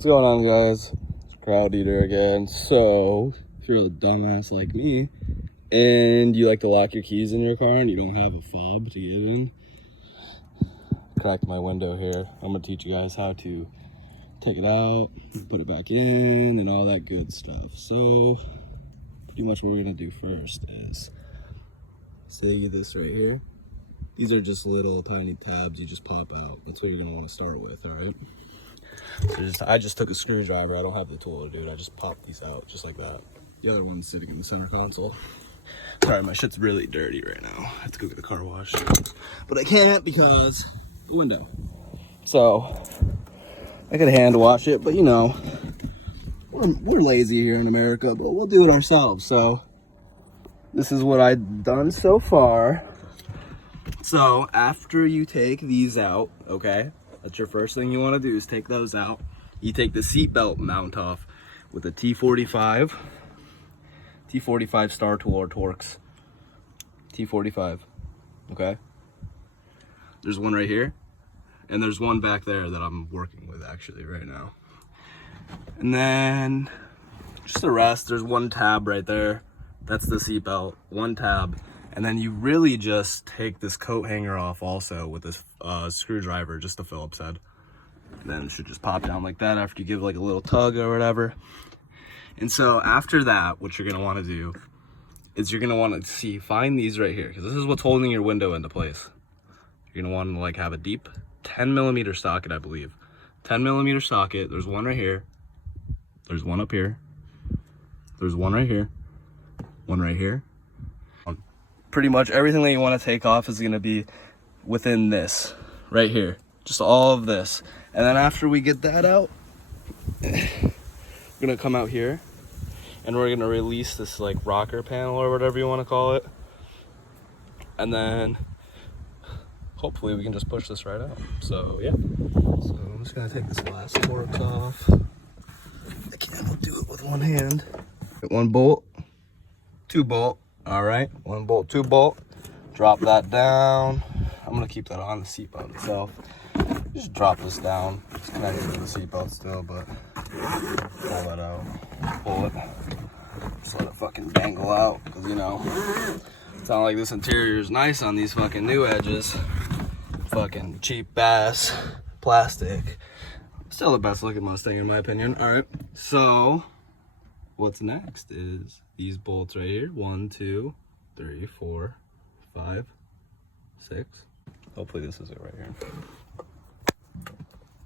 What's going on, guys? It's Crowd Eater again. So, if you're a dumbass like me and you like to lock your keys in your car and you don't have a fob to get in, cracked my window here. I'm gonna teach you guys how to take it out, put it back in, and all that good stuff. So, pretty much what we're gonna do first is say this right here. These are just little tiny tabs you just pop out. That's what you're gonna want to start with, all right? So I just took a screwdriver. I don't have the tool to do it. I just popped these out just like that. The other one's sitting in the center console. Sorry, my shit's really dirty right now. I have to go get the car washed. But I can't because the window. So I could hand wash it, but you know, we're lazy here in America, but we'll do it ourselves. So this is what I've done so far. So after you take these out, okay? That's your first thing you want to do is take those out. You take the seatbelt mount off with a T45 Star Tool or Torx T45, okay? There's one right here, and there's one back there that I'm working with actually right now. And then just the rest, there's one tab right there. That's the seatbelt, one tab. And then you really just take this coat hanger off also with this screwdriver, just a Phillips head. And then it should just pop down like that after you give like a little tug or whatever. And so after that, what you're gonna wanna do is you're gonna wanna find these right here, because this is what's holding your window into place. You're gonna wanna like have a deep 10mm socket, I believe. 10mm socket, there's one right here. There's one up here. There's one right here. One right here. Pretty much everything that you want to take off is going to be within this right here, just all of this. And then after we get that out, we're going to come out here and we're going to release this like rocker panel or whatever you want to call it. And then hopefully we can just push this right out. So yeah, so I'm just going to take this last Torx off. I can't do it with one hand. One bolt, two bolt. All right, one bolt, two bolt. Drop that down. I'm gonna keep that on the seatbelt itself. Just drop this down. It's connected to the seatbelt still, but pull that out. Pull it. Just let it fucking dangle out, because you know, it's not like this interior is nice on these fucking new edges. Fucking cheap ass plastic. Still the best looking Mustang in my opinion. All right, so what's next is these bolts right here. 1, 2, 3, 4, 5, 6. Hopefully this is it right here.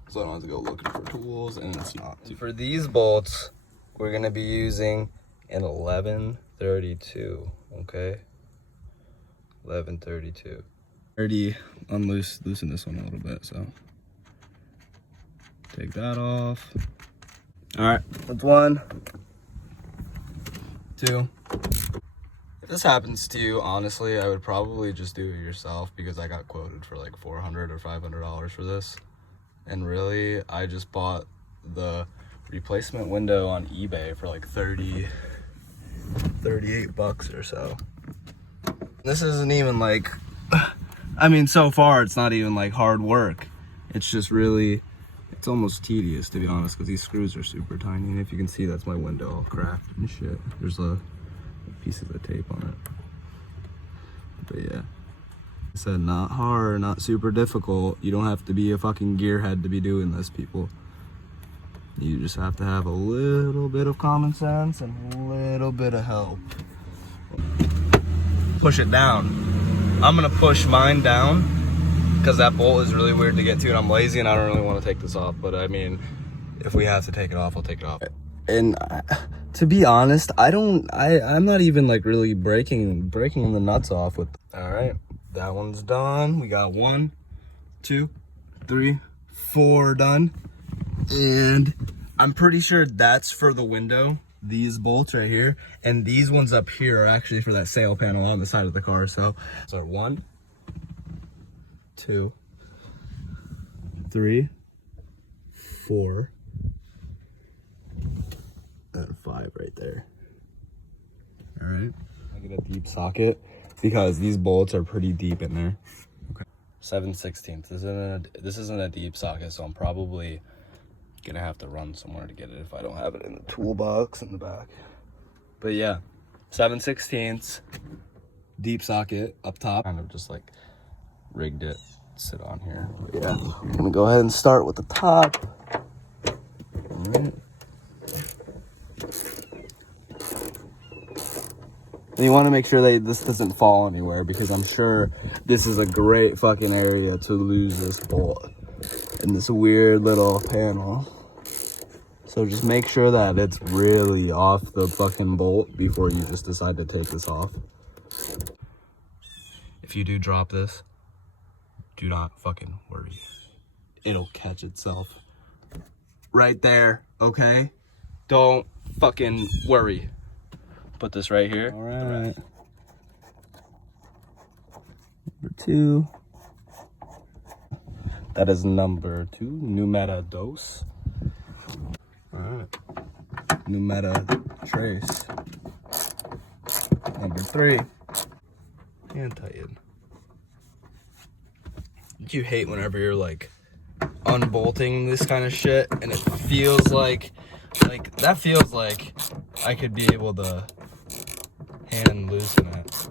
So I don't have to go looking for tools, and it's not. For these bolts, we're gonna be using an 1132, okay? 1132. Already loosen this one a little bit, so. Take that off. All right, that's 1, 2. If this happens to you, honestly, I would probably just do it yourself, because I got quoted for like $400 or $500 for this. And really, I just bought the replacement window on eBay for like 38 bucks or so. This isn't even like, I mean, so far it's not even like hard work. It's just really, it's almost tedious, to be honest, because these screws are super tiny. And if you can see, that's my window all cracked and shit. There's a piece of the tape on it. But yeah, I said not hard, not super difficult. You don't have to be a fucking gearhead to be doing this, people. You just have to have a little bit of common sense and a little bit of help. Push it down. I'm gonna push mine down because that bolt is really weird to get to, and I'm lazy and I don't really want to take this off. But I mean, if we have to take it off, I'll take it off. And to be honest, I'm not even like really breaking the nuts off with. All right, that one's done. We got 1, 2, 3, 4 done. And I'm pretty sure that's for the window, these bolts right here. And these ones up here are actually for that sail panel on the side of the car. So 1, 2, 3, 4, and 5 right there. All right, I get a deep socket because these bolts are pretty deep in there. Okay, 7/16. This isn't a deep socket, so I'm probably gonna have to run somewhere to get it if I don't have it in the toolbox in the back. But yeah, 7/16 deep socket up top. Kind of just like rigged it, sit on here. But yeah, I'm gonna go ahead and start with the top. All right. And you want to make sure that this doesn't fall anywhere, because I'm sure this is a great fucking area to lose this bolt in this weird little panel. So just make sure that it's really off the fucking bolt before you just decide to take this off. If you do drop this, do not fucking worry. It'll catch itself right there, okay? Don't fucking worry. Put this right here. All right. Number 2. That is number 2, numero dos. All right. Numero tres. Number 3. And tighten. You hate whenever you're like unbolting this kind of shit and it feels like that feels like I could be able to hand loosen it.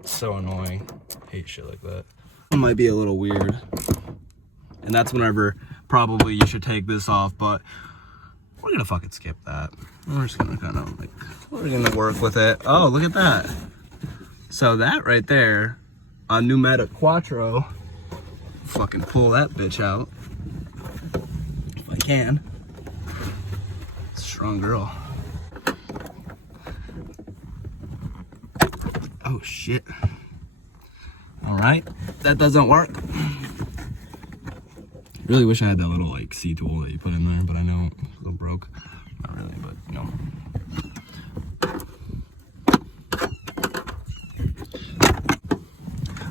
It's so annoying. Hate shit like that. It might be a little weird. And that's whenever probably you should take this off, but we're gonna fucking skip that. We're just gonna kind of like, we're gonna work with it. Oh, look at that. So that right there, on Numero Quattro, fucking pull that bitch out. If I can. Strong girl. Oh shit. All right, that doesn't work. Really wish I had that little like C tool that you put in there, but I know it's a little broke. Not really, but you know.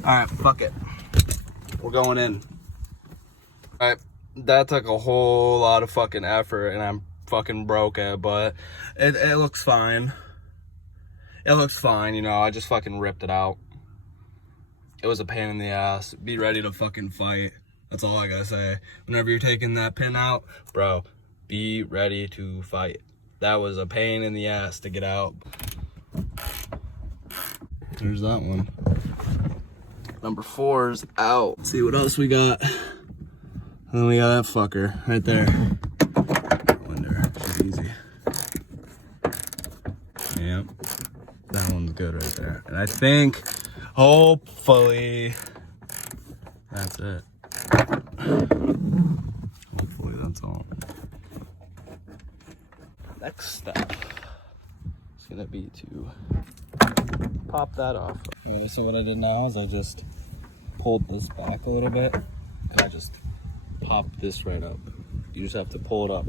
All right, fuck it. We're going in. All right, that took a whole lot of fucking effort, and I'm fucking broke it, but it looks fine. It looks fine, you know. I just fucking ripped it out. It was a pain in the ass. Be ready to fucking fight. That's all I gotta say. Whenever you're taking that pin out, bro, be ready to fight. That was a pain in the ass to get out. There's that one. Number 4's out. Let's see what else we got. And then we got that fucker right there. Wonder, she's easy. Yep. That one's good right there. And I think, hopefully, that's it. Hopefully that's all. Next step is gonna be to pop that off. Okay, so what I did now is I just pulled this back a little bit, and I just popped this right up. You just have to pull it up.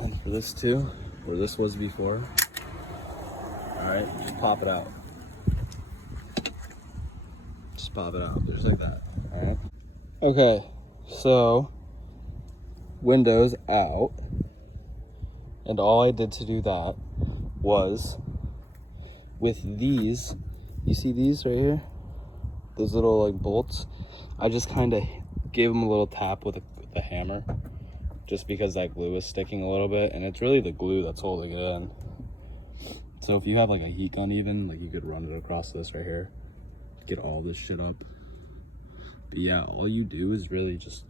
And for this too, where this was before, all right, just pop it out. Just pop it out, just like that, all right? Okay, so windows out, and all I did to do that was with these, you see these right here? Those little like bolts, I just kind of gave them a little tap with a hammer, just because that glue is sticking a little bit, and it's really the glue that's holding it in. So if you have like a heat gun even, like you could run it across this right here, get all this shit up. But yeah, all you do is really just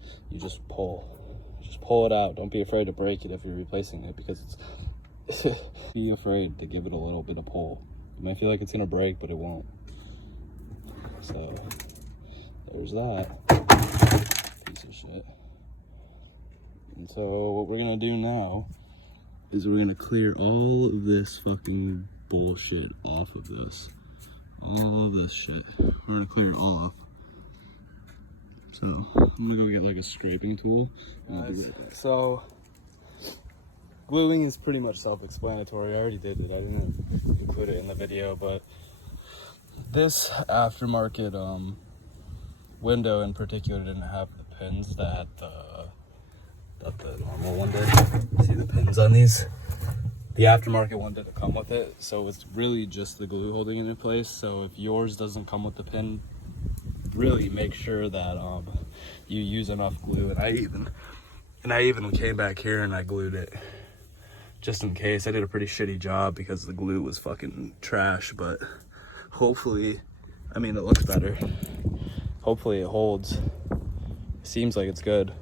pull it out. Don't be afraid to break it if you're replacing it, because it's be afraid to give it a little bit of pull. You might feel like it's gonna break, but it won't. So there's that piece of shit. And so what we're gonna do now is we're gonna clear all of this fucking bullshit off of this. All of this shit. We're gonna clear it all off. So I'm gonna go get like a scraping tool. So gluing is pretty much self-explanatory. I already did it. I didn't include it in the video, but this aftermarket window in particular didn't have the pins that the normal one did. See the pins on these? The aftermarket one didn't come with it, so it's really just the glue holding it in place. So if yours doesn't come with the pin, really make sure that you use enough glue. And I even And I even came back here and I glued it just in case. I did a pretty shitty job because the glue was fucking trash, but hopefully, I mean, it looks better. Hopefully it holds. Seems like it's good.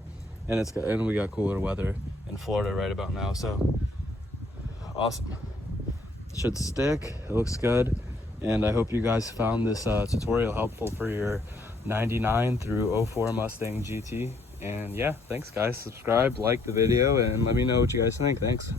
And we got cooler weather in Florida right about now, so awesome. Should stick. It looks good. And I hope you guys found this tutorial helpful for your 99 through 04 Mustang GT. And yeah, thanks guys. Subscribe, like the video, and let me know what you guys think. Thanks.